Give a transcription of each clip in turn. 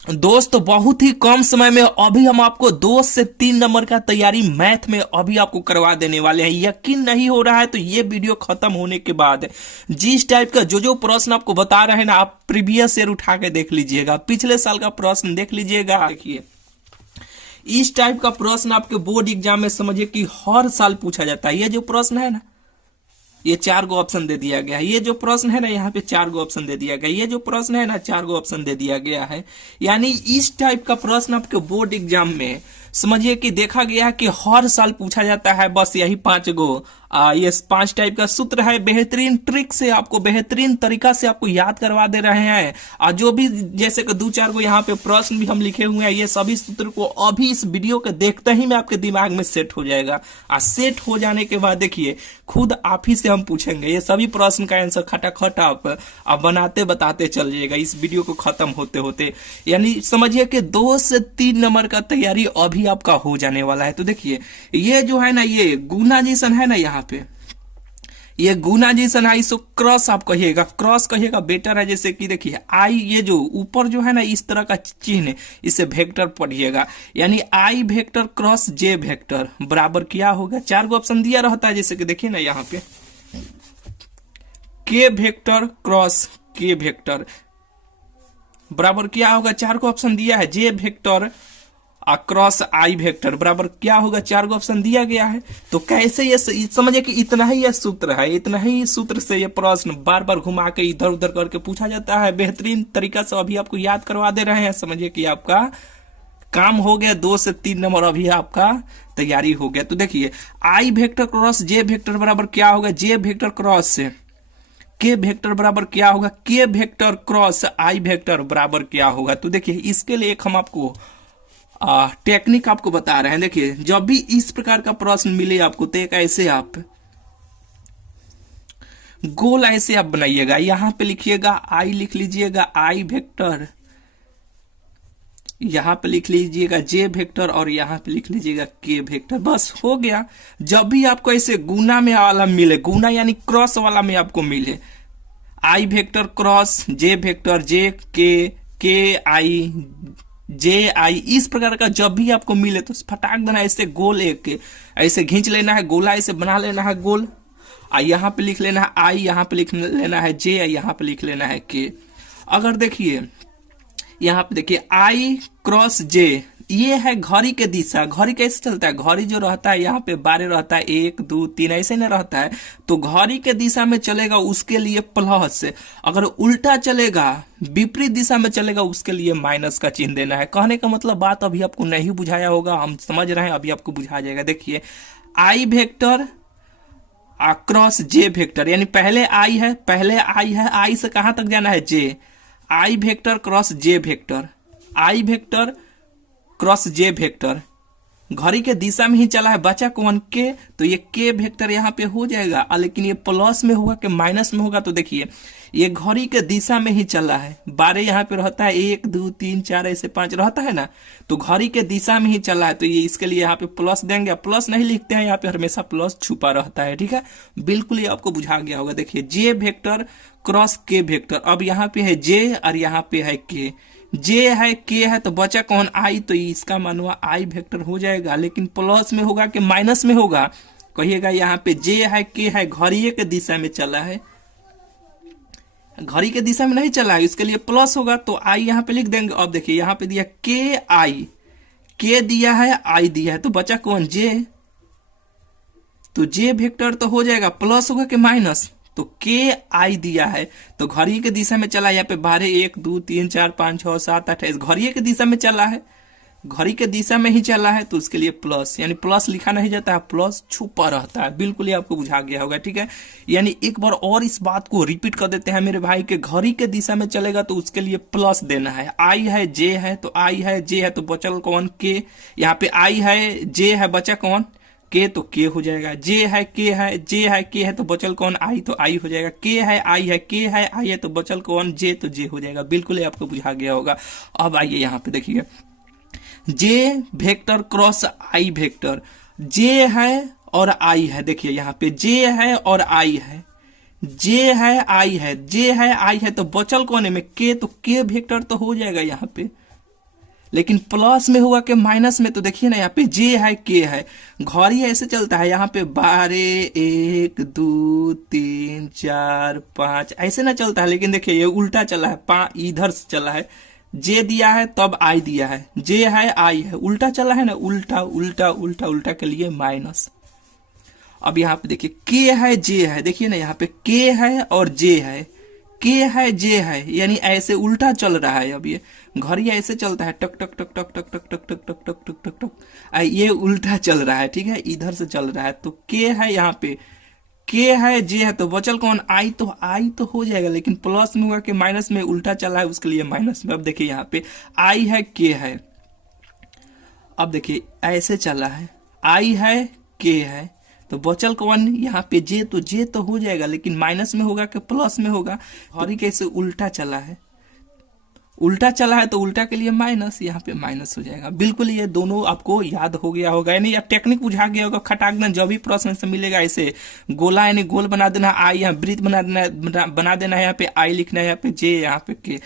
दोस्त बहुत ही कम समय में अभी हम आपको 2 से 3 नंबर का तैयारी मैथ में अभी आपको करवा देने वाले हैं। यकीन नहीं हो रहा है तो ये वीडियो खत्म होने के बाद जिस टाइप का जो जो प्रश्न आपको बता रहे हैं ना, आप प्रीवियस ईयर उठा के देख लीजिएगा, पिछले साल का प्रश्न देख लीजिएगा। देखिए इस टाइप का प्रश्न आपके बोर्ड एग्जाम में समझिए कि हर साल पूछा जाता है। ये जो प्रश्न है ना, ये 4 गो ऑप्शन दे दिया गया है। ये जो प्रश्न है ना, यहाँ पे 4 गो ऑप्शन दे दिया गया है। ये जो प्रश्न है ना, 4 गो ऑप्शन दे दिया गया है। यानी इस टाइप का प्रश्न आपके बोर्ड एग्जाम में समझिए कि देखा गया है कि हर साल पूछा जाता है। बस यही 5 गो ये 5 टाइप का सूत्र है। बेहतरीन ट्रिक से आपको, बेहतरीन तरीका से आपको याद करवा दे रहे हैं। और जो भी जैसे कि 2-4 गो यहाँ पे प्रश्न भी हम लिखे हुए हैं, ये सभी सूत्र को अभी इस वीडियो के देखते ही में आपके दिमाग में सेट हो जाएगा। और सेट हो जाने के बाद देखिए खुद आप ही से हम पूछेंगे ये सभी प्रश्न का आंसर खटाखट आप बनाते बताते चल जाइएगा इस वीडियो को खत्म होते होते। यानी समझिए कि 2 से 3 नंबर का तैयारी अभी आपका हो जाने वाला है। तो देखिए ये जो है ना, ये गुणाजीसन है ना, यहाँ पे ये गुणाजीसन है, इसको क्रॉस आप कहिएगा, क्रॉस कहिएगा बेटर है। जैसे कि देखिए आई, ये जो ऊपर जो है ना इस तरह का चिन्ह, इसे वेक्टर पढ़िएगा। यानी आई वेक्टर क्रॉस जे वेक्टर बराबर क्या होगा, 4 गो ऑप्शन दिया रहता है। जैसे कि देखिए ना यहाँ पे के वेक्टर क्रॉस के वेक्टर बराबर क्या होगा, 4 गो ऑप्शन दिया है। जे वेक्टर क्रॉस आई वेक्टर बराबर क्या होगा, 4 गो ऑप्शन दिया गया है। तो कैसे ये समझिए कि इतना ही यह सूत्र है, इतना ही सूत्र से ये प्रश्न बार बार घुमा के इधर उधर करके पूछा जाता है। बेहतरीन तरीका से अभी आपको याद करवा दे रहे हैं। समझिए कि आपका काम हो गया, 2 से 3 नंबर अभी आपका तैयारी हो गया। तो देखिए आई वेक्टर क्रॉस जे वेक्टर बराबर क्या होगा, जे वेक्टर क्रॉस से के वेक्टर बराबर क्या होगा, के वेक्टर क्रॉस आई वेक्टर बराबर क्या होगा। तो देखिए इसके लिए एक हम आपको टेक्निक आपको बता रहे हैं। देखिए जब भी इस प्रकार का प्रश्न मिले आपको, तो एक ऐसे आप गोल ऐसे आप बनाइएगा। यहां पे लिखिएगा आई, लिख लीजिएगा आई वेक्टर, यहां पे लिख लीजिएगा जे वेक्टर, और यहां पे लिख लीजिएगा के वेक्टर। बस हो गया। जब भी आपको ऐसे गुना में वाला मिले, गुना यानी क्रॉस वाला में आपको मिले, आई वेक्टर क्रॉस जे वेक्टर, जे के आई जे आई, इस प्रकार का जब भी आपको मिले तो फटाक देना ऐसे गोल एक ऐसे खींच लेना है, गोला ऐसे बना लेना है गोल। यहाँ पे लिख लेना है आई, यहाँ पे लिख लेना है जे, यहाँ पे लिख लेना है के। अगर देखिए यहाँ पे देखिए आई क्रॉस जे, ये है घड़ी के दिशा। घड़ी कैसे चलता है, घड़ी जो रहता है यहाँ पे 12 रहता है, 1 2 3 ऐसे नहीं रहता है। तो घड़ी के दिशा में चलेगा उसके लिए प्लस, अगर उल्टा चलेगा विपरीत दिशा में चलेगा उसके लिए माइनस का चिन्ह देना है। कहने का मतलब बात अभी आपको नहीं बुझाया होगा, हम समझ रहे हैं, अभी आपको बुझा जाएगा। देखिए आई वेक्टर क्रॉस जे वेक्टर, यानी पहले आई है, आई से कहां तक जाना है, जे। आई वेक्टर क्रॉस जे वेक्टर, आई वेक्टर क्रॉस जे वेक्टर घड़ी के दिशा में ही चला है, बचा कौन, के। तो ये के वेक्टर यहाँ पे हो जाएगा। लेकिन ये प्लस में होगा कि माइनस में होगा, तो देखिए ये घड़ी के दिशा में ही चला है। 12 यहाँ पे रहता है, 1 2 3 4 ऐसे 5 रहता है ना, तो घड़ी के दिशा में ही चला है। तो ये इसके लिए यहाँ पे प्लस देंगे। प्लस नहीं लिखते हैं, यहाँ पे हमेशा प्लस छुपा रहता है। ठीक है, बिल्कुल ये आपको बुझा गया होगा। देखिए जे वेक्टर क्रॉस के वेक्टर, अब यहाँ पे है जे और यहाँ पे है के। जे है के है तो बचा कौन, आई। तो इसका मानवा आई वेक्टर हो जाएगा। लेकिन प्लस में होगा कि माइनस में होगा, कहिएगा। यहाँ पे जे है के है, घड़ी के दिशा में चला है, घड़ी के दिशा में नहीं चला है, इसके लिए प्लस होगा। तो आई यहाँ पे लिख देंगे। अब देखिए यहाँ पे दिया के आई, के दिया है, आई दिया है, तो बचा कौन, जे। तो जे वेक्टर तो हो जाएगा, प्लस होगा कि माइनस। तो के आई दिया है तो घड़ी के दिशा में चला, यहाँ पे 12 1 2 3 4 5 6 7 8 घड़ी के दिशा में चला है, घड़ी के दिशा में ही चला है, तो उसके लिए प्लस, यानी प्लस लिखा नहीं जाता है, प्लस छुपा रहता है। बिल्कुल ये आपको बुझा गया होगा। ठीक है, यानी एक बार और इस बात को रिपीट कर देते हैं मेरे भाई के, घड़ी के दिशा में चलेगा तो उसके लिए प्लस देना है। आई है जे है, तो आई है जे है, तो बचल कौन, के। यहाँ पे आई है जे है, बचा कौन, के, तो के हो जाएगा। जे है के है, जे है के है, तो बचल कौन, आई, तो आई हो जाएगा। के है आई है, के है आई है, तो बचल कौन, जे, तो जे हो जाएगा। बिल्कुल ये आपको बुझा गया होगा। अब आइए यहाँ पे देखिए, जे वेक्टर क्रॉस आई वेक्टर, जे है और आई है। देखिए यहाँ पे जे है और आई है, जे है आई है, जे है आई है, तो बचल कौन है में, के। तो के वेक्टर तो हो जाएगा यहाँ पे, लेकिन प्लस में होगा कि माइनस में, तो देखिए ना यहाँ पे जे है के है, घड़ी ऐसे चलता है यहाँ पे 12 1 2 3 4 5 ऐसे ना चलता है, लेकिन देखिए ये उल्टा चला है, इधर से चला है, जे दिया है तब आई दिया है, जे है आई है, उल्टा चला है ना, उल्टा उल्टा उल्टा उल्टा के लिए माइनस। अब यहाँ पे देखिए के है जे है, देखिए ना यहाँ पे के है और जे है, के है जे है, यानी ऐसे उल्टा चल रहा है। अब ये घड़ी ऐसे चलता है टक टक टक टक टक टक टक टक टक टक टक टक टक, ये उल्टा चल रहा है, ठीक है, इधर से चल रहा है। तो के है यहाँ पे, के है जे है, तो बचल कौन, आई, तो आई तो हो जाएगा, लेकिन प्लस में होगा कि माइनस में, उल्टा चला है उसके लिए माइनस में। अब देखिए यहाँ पे आई है के है, अब देखिए ऐसे चला है, आई है के है, तो बचल कौन यहाँ पे जे, तो जे तो हो जाएगा, लेकिन माइनस में होगा कि प्लस में होगा, घड़ी कैसे उल्टा चला है, उल्टा चला है तो उल्टा के लिए माइनस, यहाँ पे माइनस हो जाएगा। बिल्कुल ये दोनों आपको याद हो गया होगा, यानी या टेक्निक बुझा गया होगा खटाक देना, जब भी प्रश्न से मिलेगा ऐसे गोला यानी गोल बना देना, आई यहाँ वृत्त बना देना है, यहाँ पे आई लिखना है, यहाँ पे जे, यहाँ पे के,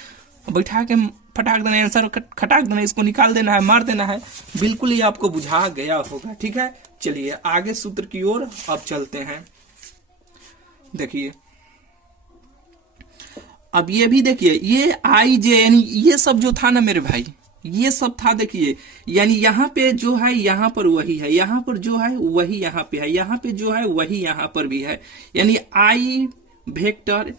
बैठा के फटाक देना, आंसर खटाक देना, इसको निकाल देना है, मार देना है। बिल्कुल ये आपको बुझा गया होगा, ठीक है। चलिए आगे सूत्र की ओर अब चलते हैं। देखिए अब ये भी देखिए, ये आई जे यानी ये सब जो था ना मेरे भाई, ये सब था, देखिए यानी यहाँ पे जो है यहाँ पर वही है, यहाँ पर जो है वही यहाँ पे है, यहाँ पे जो है वही यहाँ पर भी है, यानी आई वेक्टर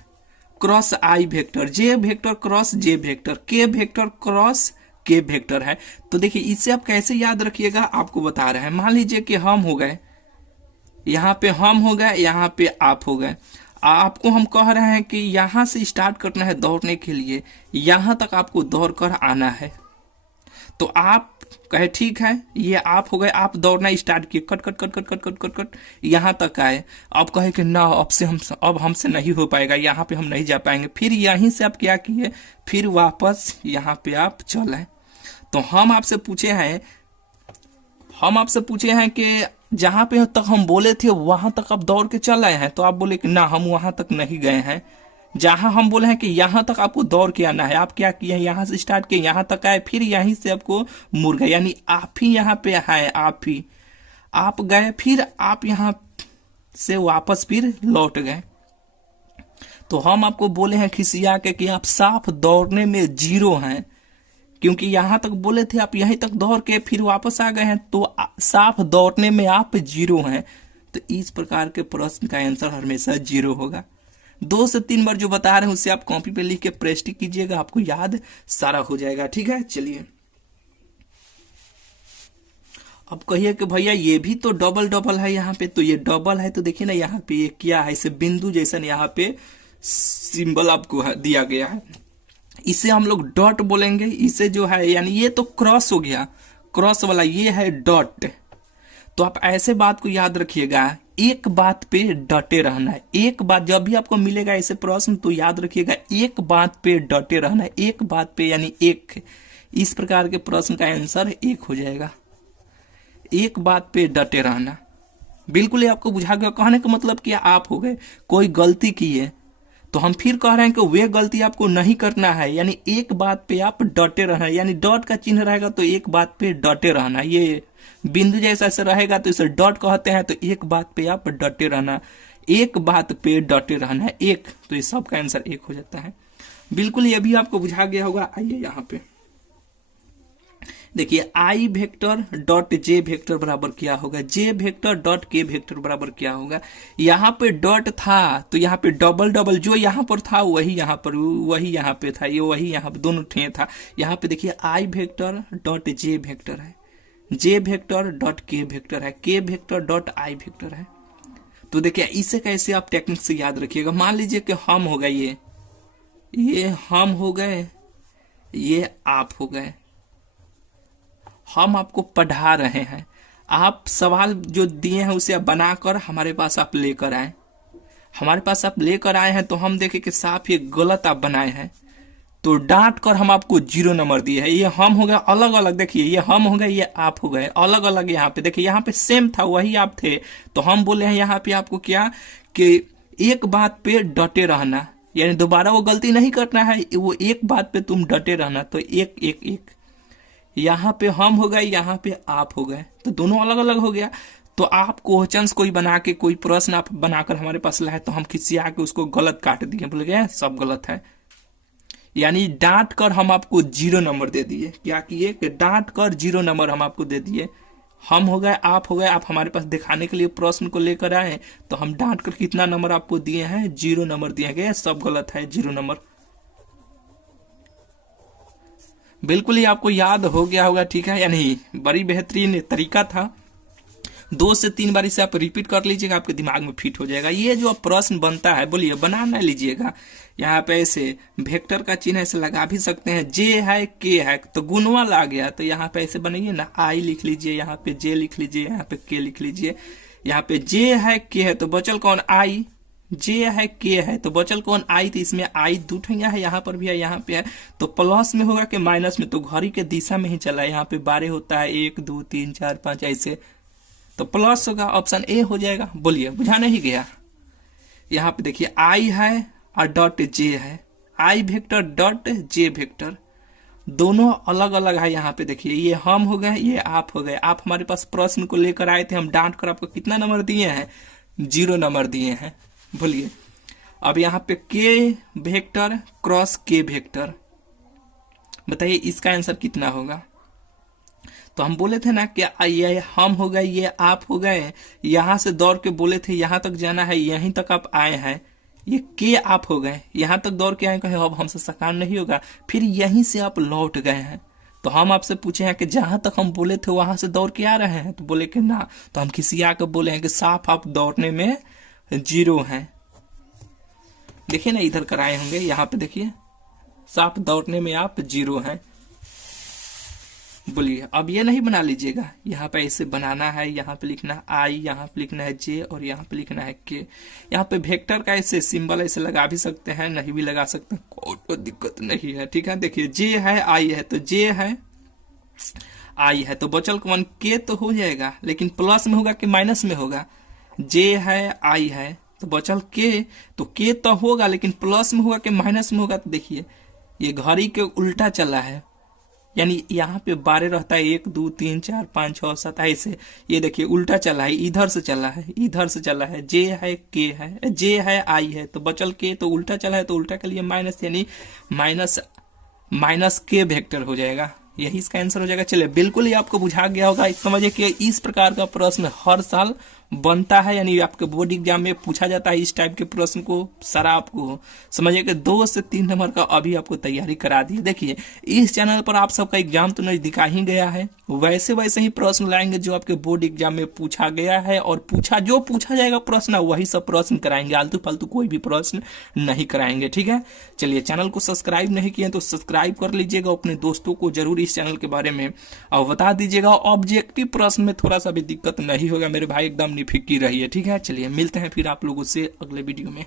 क्रॉस आई वेक्टर, जे वेक्टर क्रॉस जे वेक्टर, के वेक्टर क्रॉस के वेक्टर है। तो देखिए इससे आप कैसे याद रखिएगा, आपको बता रहे हैं। मान लीजिए कि हम हो गए, यहाँ पे हम हो गए, यहाँ पे आप हो गए, आपको हम कह रहे हैं कि यहां से स्टार्ट करना है दौड़ने के लिए, यहां तक आपको दौड़ कर आना है। तो आप कहे ठीक है, ये आप हो गए, आप दौड़ना स्टार्ट किए, cut cut cut cut cut cut cut cut यहां तक आए। अब कहे कि ना अब हमसे नहीं हो पाएगा, यहाँ पे हम नहीं जा पाएंगे। फिर यहीं से आप क्या किए, फिर वापस यहाँ पे आप चले। तो हम आपसे पूछे हैं कि जहां पे तक हम बोले थे वहां तक आप दौड़ के चल आए हैं, तो आप बोले कि ना हम वहां तक नहीं गए हैं। जहां हम बोले हैं कि यहां तक आपको दौड़ के आना है, आप क्या किए, यहां से स्टार्ट किए, यहां तक आए, फिर यहीं से आपको मुड़ गए, यानी आप ही यहाँ पे आए, आप गए, फिर आप यहां से वापस फिर लौट गए। तो हम आपको बोले हैं खिसिया के कि आप साफ दौड़ने में जीरो हैं, क्योंकि यहां तक बोले थे आप यहीं तक दौड़ के फिर वापस आ गए हैं, तो साफ दौड़ने में आप जीरो हैं। तो इस प्रकार के प्रश्न का आंसर हमेशा जीरो होगा। 2 से 3 बार जो बता रहे हैं उससे आप कॉपी पे लिख के प्रैक्टिस कीजिएगा, आपको याद सारा हो जाएगा, ठीक है। चलिए अब कहिए कि भैया ये भी तो डबल डबल है यहाँ पे, तो ये डबल है, तो देखिए ना यहाँ पे ये क्या है, इसे बिंदु जैसा यहाँ पे सिंबल आपको दिया गया है, इसे हम लोग डॉट बोलेंगे। इसे जो है यानी ये तो क्रॉस हो गया, क्रॉस वाला ये है डॉट। तो आप ऐसे बात को याद रखिएगा, एक बात पे डटे रहना है। एक बात जब भी आपको मिलेगा ऐसे प्रश्न तो याद रखिएगा, एक बात पे डटे रहना है, एक बात पे यानी एक। इस प्रकार के प्रश्न का आंसर एक हो जाएगा, एक बात पे डटे रहना। बिल्कुल ही आपको बुझा गया। कहने का मतलब कि आप हो गए कोई गलती की है, तो हम फिर कह रहे हैं कि वे गलती आपको नहीं करना है, यानी एक बात पे आप डटे रहना है, यानी डॉट का चिन्ह रहेगा तो एक बात पे डटे रहना। ये बिंदु जैसा ऐसे रहेगा तो इसे डॉट कहते हैं, तो एक बात पे आप डटे रहना, एक बात पे डटे रहना है, एक। तो इस सब का आंसर एक हो जाता है। बिल्कुल ये भी आपको बुझा गया होगा। आइए यहाँ पे देखिए, आई वेक्टर डॉट जे वेक्टर बराबर क्या होगा, जे वेक्टर डॉट के वेक्टर बराबर क्या होगा। यहाँ पे डॉट था तो यहाँ पे डबल डबल जो यहाँ पर था वही यहाँ पर, वही यहाँ पे था, ये वही यहाँ पे दोनों ठे था। यहाँ पे देखिए आई वेक्टर डॉट जे वेक्टर है, जे वेक्टर डॉट के वेक्टर है, के वेक्टर डॉट आई वेक्टर है। तो देखिए इसे कैसे आप टेक्निक से याद रखिएगा। मान लीजिए कि हम हो गए, ये हम हो गए, ये आप हो गए। हम आपको पढ़ा रहे हैं, आप सवाल जो दिए हैं उसे आप बनाकर हमारे पास आप लेकर आए, हमारे पास आप लेकर आए हैं, तो हम देखें कि साफ ये गलत आप बनाए हैं, तो डांट कर हम आपको 0 नंबर दिए हैं। ये हम हो गए अलग अलग, देखिए ये हम हो गए, ये आप हो गए अलग अलग। यहाँ पे देखिए, यहाँ पे सेम था वही आप थे, तो हम बोले हैं यहाँ पे आपको क्या कि एक बात पे डटे रहना, यानी दोबारा वो गलती नहीं करना है, वो एक बात पे तुम डटे रहना। तो एक एक एक यहाँ पे हम हो गए, यहाँ पे आप हो गए, तो दोनों अलग अलग हो गया। तो आप क्वेश्चंस कोई बना के, कोई प्रश्न आप बनाकर हमारे पास लाए, तो हम किसी आके उसको गलत काट दिए, बोले गए सब गलत है, यानी डांट कर हम आपको 0 नंबर दे दिए। क्या किए कि डांट कर 0 नंबर हम आपको दे दिए। हम हो गए, आप हो गए, आप हमारे पास दिखाने के लिए प्रश्न को लेकर आए, तो हम डांट कर कितना नंबर आपको दिए हैं, 0 नंबर दिए गए, सब गलत है, 0 नंबर। बिल्कुल ही आपको याद हो गया होगा, ठीक है या नहीं? बड़ी बेहतरीन तरीका था। 2 से 3 बार इसे आप रिपीट कर लीजिएगा, आपके दिमाग में फिट हो जाएगा। ये जो प्रश्न बनता है, बोलिए बना ना लीजिएगा। यहाँ पे ऐसे वेक्टर का चिन्ह ऐसे लगा भी सकते हैं, जे है के है, तो गुणवाला आ गया, तो यहाँ पे ऐसे बनाइए ना, आई लिख लीजिए, यहाँ पे जे लिख लीजिए, यहाँ पे के लिख लीजिए। यहाँ पे जे है के है तो बचल कौन, आई। जे है के है तो बचल कौन, आई। तो इसमें आई 2 ठैया है, यहाँ पर भी है, यहाँ पे है, तो प्लस में होगा कि माइनस में, तो घड़ी के दिशा में ही चला है। यहाँ पे 12 होता है, 1 2 3 4 5 ऐसे, तो प्लस होगा, ऑप्शन ए हो जाएगा। बोलिए बुझा नहीं गया? यहाँ पे देखिए आई है और डॉट जे है, आई वेक्टर डॉट जे वेक्टर, दोनों अलग अलग है। यहाँ पे देखिए ये हम हो गए, ये आप हो गए। आप हमारे पास प्रश्न को लेकर आए थे, हम डांट कर आपको कितना नंबर दिए हैं, 0 नंबर दिए हैं। बोलिए अब यहाँ पे के वेक्टर क्रॉस के वेक्टर, बताइए इसका आंसर कितना होगा? तो हम बोले थे ना कि ये हम हो गए, ये आप हो गए, यहां से दौड़ के बोले थे यहां तक जाना है, यहीं तक आप आए हैं, ये के आप हो गए, यहां तक दौड़ के आए, कहे अब हमसे सकाम नहीं होगा, फिर यहीं से आप लौट गए हैं। तो हम आपसे पूछे हैं कि जहां तक हम बोले थे वहां से दौड़ के आ रहे हैं, तो बोले कि ना, तो हम किसी आकर बोले हैं कि साफ आप दौड़ने में 0 हैं। देखिए ना, इधर कराए होंगे, यहाँ पे देखिए साफ दौड़ने में आप 0 हैं। बोलिए अब ये नहीं बना लीजिएगा, यहाँ पे ऐसे बनाना है, यहाँ पे लिखना आई, यहाँ पे लिखना है जे, और यहाँ पे लिखना है के। यहाँ पे वेक्टर का ऐसे सिंबल ऐसे लगा भी सकते हैं, नहीं भी लगा सकते हैं, कोई दिक्कत नहीं है, ठीक है। देखिए जे है आई है, तो जे है आई है, तो बचल कौन, के तो हो जाएगा, लेकिन प्लस में होगा कि माइनस में होगा? जे है आई है तो बचल के, तो के तो होगा, लेकिन प्लस में होगा कि माइनस में होगा? तो देखिए ये घड़ी के उल्टा चला है, यानी यहाँ पे 12 रहता है, 1 2 3 4 5 6 7 ऐसे, ये देखिए उल्टा चला है, इधर से चला है, इधर से चला है। जे है के है, जे है आई है, तो बचल के, तो उल्टा चला है, तो उल्टा के लिए माइनस, यानी माइनस के वेक्टर हो जाएगा, यही इसका आंसर हो जाएगा। चलिए बिल्कुल ही आपको बुझा गया होगा, समझिए कि इस प्रकार का प्रश्न हर साल बनता है, यानी आपके बोर्ड एग्जाम में पूछा जाता है इस टाइप के प्रश्न को। सारा आपको समझिए कि 2 से 3 नंबर का अभी आपको तैयारी करा दी है। देखिए इस चैनल पर आप सबका एग्जाम तो नजदीका ही गया है, वैसे वैसे ही प्रश्न लाएंगे जो आपके बोर्ड एग्जाम में पूछा गया है, और जो पूछा जाएगा प्रश्न वही सब प्रश्न कराएंगे, आलतू फालतू कोई भी प्रश्न नहीं कराएंगे, ठीक है। चलिए चैनल को सब्सक्राइब नहीं किए तो सब्सक्राइब कर लीजिएगा, अपने दोस्तों को जरूर इस चैनल के बारे में और बता दीजिएगा। ऑब्जेक्टिव प्रश्न में थोड़ा सा भी दिक्कत नहीं होगा मेरे भाई, एकदम निफिकी रहिए, ठीक है। चलिए मिलते हैं फिर आप लोगों से अगले वीडियो में।